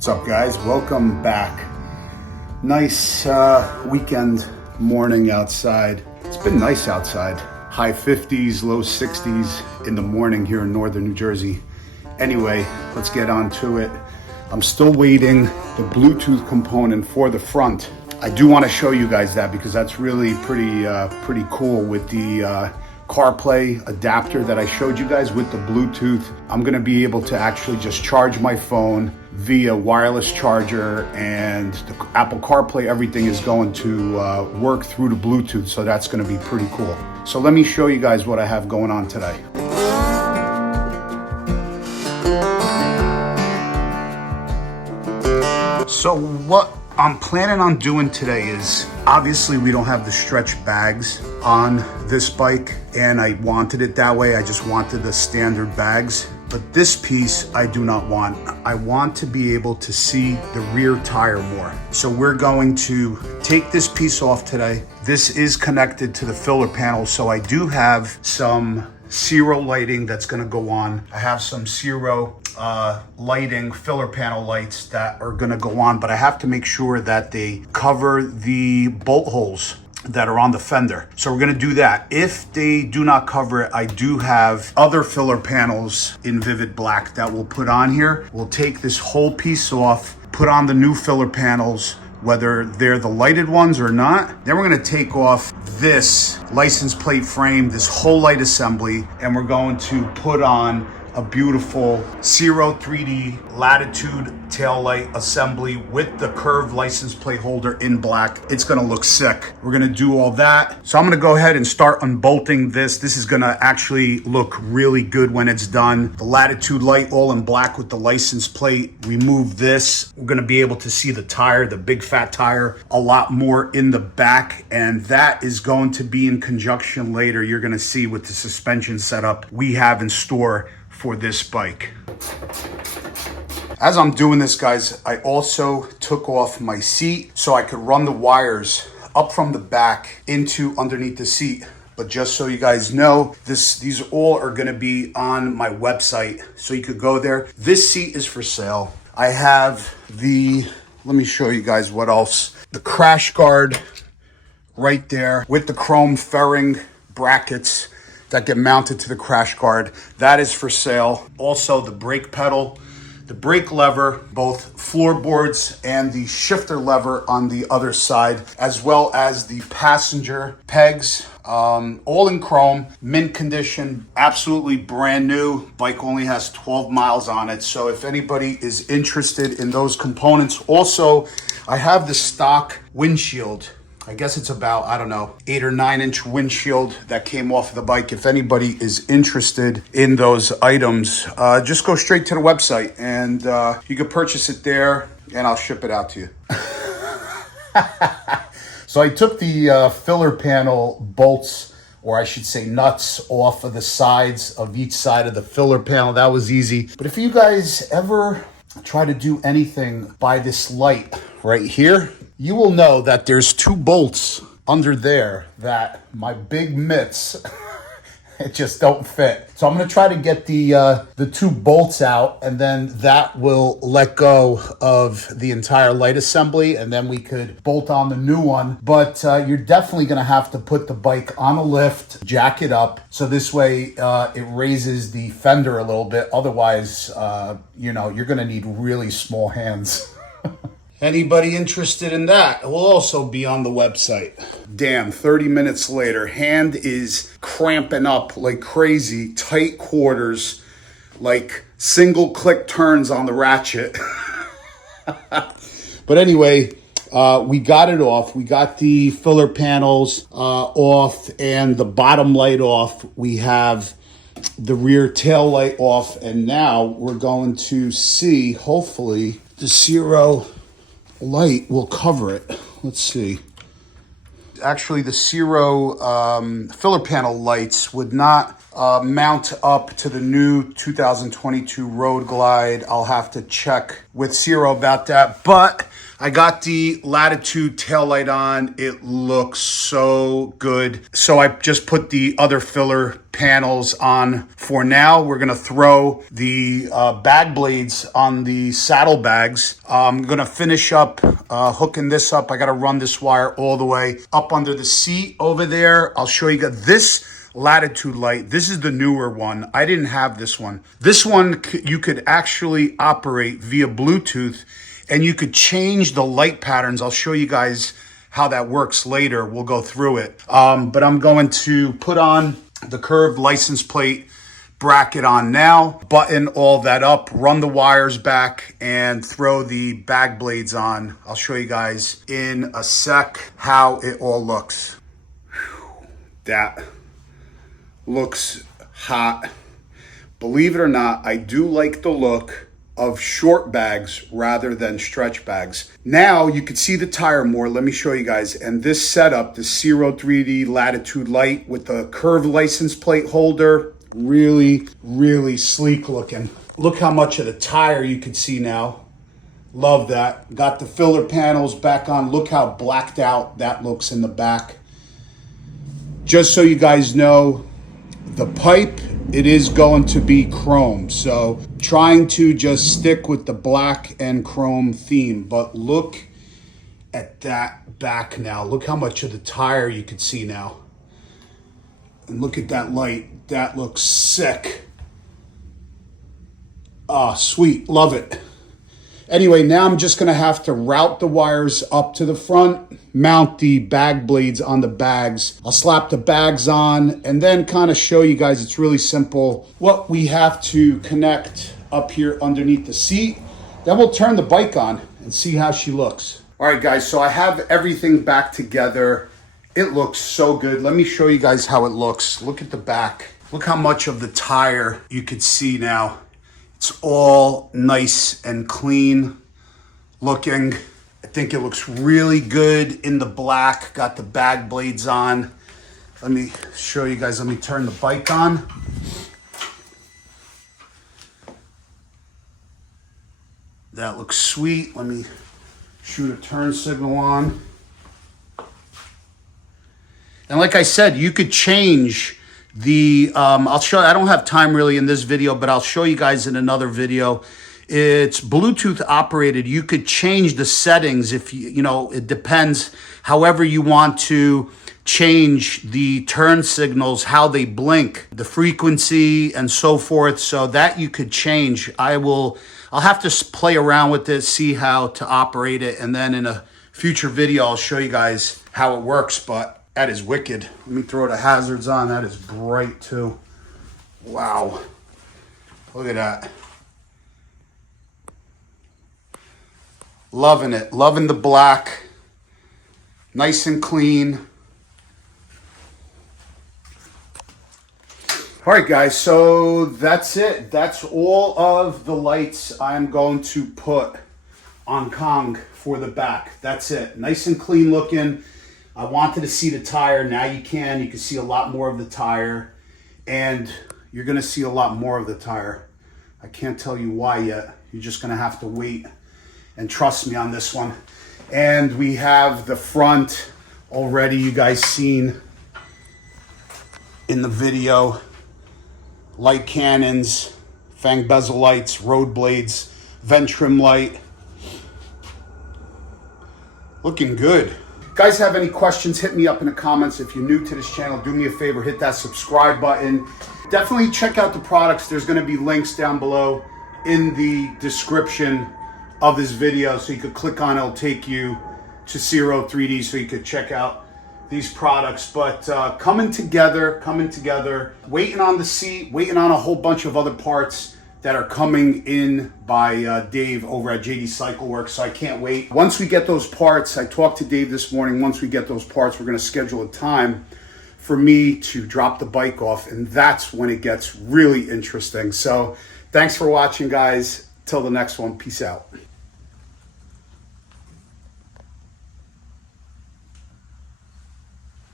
What's up, guys? Welcome back. Nice weekend morning outside. It's been nice outside. High 50s, low 60s in the morning here in northern New Jersey. Anyway, let's get on to it. I'm still waiting the Bluetooth component for the front. I do want to show you guys that because that's really pretty cool with the CarPlay adapter that I showed you guys with the Bluetooth. I'm gonna be able to actually just charge my phone via wireless charger, and the Apple CarPlay, everything is going to work through the Bluetooth, so that's gonna be pretty cool. So let me show you guys what I have going on today. So what I'm planning on doing today is, obviously we don't have the stretch bags on this bike, and I wanted it that way. I just wanted the standard bags. But this piece I do not want. I want to be able to see the rear tire more. So we're going to take this piece off today. This is connected to the filler panel, so I do have some Zero lighting that's gonna go on. I have some Zero lighting, filler panel lights that are gonna go on, but I have to make sure that they cover the bolt holes that are on the fender. So we're gonna do that. If they do not cover it, I do have other filler panels in Vivid Black that we'll put on here. We'll take this whole piece off, put on the new filler panels, whether they're the lighted ones or not. Then we're gonna take off this license plate frame, this whole light assembly, and we're going to put on a beautiful Zero 3D Latitude tail light assembly with the curved license plate holder in black. It's gonna look sick. We're gonna do all that. So I'm gonna go ahead and start unbolting this. This is gonna actually look really good when it's done. The Latitude light all in black with the license plate. Remove this. We're gonna be able to see the tire, the big fat tire, a lot more in the back. And that is going to be in conjunction later. You're gonna see with the suspension setup we have in store for this bike. As I'm doing this, guys, I also took off my seat so I could run the wires up from the back into underneath the seat. But just so you guys know, these all are gonna be on my website, so you could go there. This seat is for sale. I have let me show you guys what else. The crash guard right there with the chrome fairing brackets that get mounted to the crash guard. That is for sale. Also the brake pedal, the brake lever, both floorboards and the shifter lever on the other side, as well as the passenger pegs, all in chrome, mint condition, absolutely brand new. Bike only has 12 miles on it. So if anybody is interested in those components, also I have the stock windshield. I guess it's about, I don't know, 8 or 9 inch windshield that came off of the bike. If anybody is interested in those items, just go straight to the website and you can purchase it there and I'll ship it out to you. So I took the filler panel bolts, or I should say nuts, off of the sides of each side of the filler panel. That was easy. But if you guys ever try to do anything by this light right here, you will know that there's 2 bolts under there that my big mitts it just don't fit. So I'm gonna try to get the 2 bolts out, and then that will let go of the entire light assembly, and then we could bolt on the new one. But you're definitely gonna have to put the bike on a lift, jack it up, so this way it raises the fender a little bit. Otherwise, you know, you're gonna need really small hands. Anybody interested in that will also be on the website. Damn, 30 minutes later, hand is cramping up like crazy, tight quarters, like single click turns on the ratchet. But anyway, we got it off. We got the filler panels off and the bottom light off. We have the rear tail light off, and now we're going to see, hopefully, the Zero light will cover it. Let's see. Actually, the Zero filler panel lights would not mount up to the new 2022 Road Glide. I'll have to check with Zero about that, but I got the Latitude taillight on. It looks so good. So I just put the other filler panels on for now. We're gonna throw the bag blades on the saddlebags. I'm gonna finish up hooking this up. I gotta run this wire all the way up under the seat over there. I'll show you this Latitude light. This is the newer one. I didn't have this one. This one you could actually operate via Bluetooth, and you could change the light patterns. I'll show you guys how that works later. We'll go through it. But I'm going to put on the curved license plate bracket on now, button all that up, run the wires back, and throw the bag blades on. I'll show you guys in a sec how it all looks. Whew, that looks hot. Believe it or not, I do like the look of short bags rather than stretch bags. Now you can see the tire more. Let me show you guys. And this setup, the Zero 3D Latitude light with the curved license plate holder, really, really sleek looking. Look how much of the tire you can see now. Love that. Got the filler panels back on. Look how blacked out that looks in the back. Just so you guys know, the pipe, it is going to be chrome, so trying to just stick with the black and chrome theme. But look at that back now. Look how much of the tire you can see now. And look at that light. That looks sick. Ah, sweet. Love it. Anyway, now I'm just going to have to route the wires up to the front, mount the bag blades on the bags. I'll slap the bags on and then kind of show you guys, it's really simple, what we have to connect up here underneath the seat. Then we'll turn the bike on and see how she looks. All right, guys, so I have everything back together. It looks so good. Let me show you guys how it looks. Look at the back. Look how much of the tire you could see now. It's all nice and clean looking. I think it looks really good in the black. Got the bag blades on. Let me show you guys. Let me turn the bike on. That looks sweet. Let me shoot a turn signal on. And like I said, you could change the, I'll show, I don't have time really in this video, but I'll show you guys in another video. It's Bluetooth operated. You could change the settings if you know, it depends however you want to change the turn signals, how they blink, the frequency and so forth. So that you could change. I'll have to play around with this, see how to operate it. And then in a future video, I'll show you guys how it works, but that is wicked. Let me throw the hazards on. That is bright too. Wow. Look at that. Loving it. Loving the black. Nice and clean. All right, guys. So that's it. That's all of the lights I'm going to put on Kong for the back. That's it. Nice and clean looking. I wanted to see the tire. Now you can. You can see a lot more of the tire. And you're going to see a lot more of the tire. I can't tell you why yet. You're just going to have to wait and trust me on this one. And we have the front already. You guys seen in the video. Light cannons, fang bezel lights, road blades, vent trim light. Looking good. Guys, have any questions, hit me up in the comments. If you're new to this channel, do me a favor, hit that subscribe button. Definitely check out the products. There's going to be links down below in the description of this video, so you could click on it. It'll take you to Zero 3D so you could check out these products. But coming together, waiting on the seat, waiting on a whole bunch of other parts that are coming in by Dave over at JD Cycle Works, so I can't wait. Once we get those parts, I talked to Dave this morning, once we get those parts, we're gonna schedule a time for me to drop the bike off, and that's when it gets really interesting. So thanks for watching, guys. Till the next one, peace out.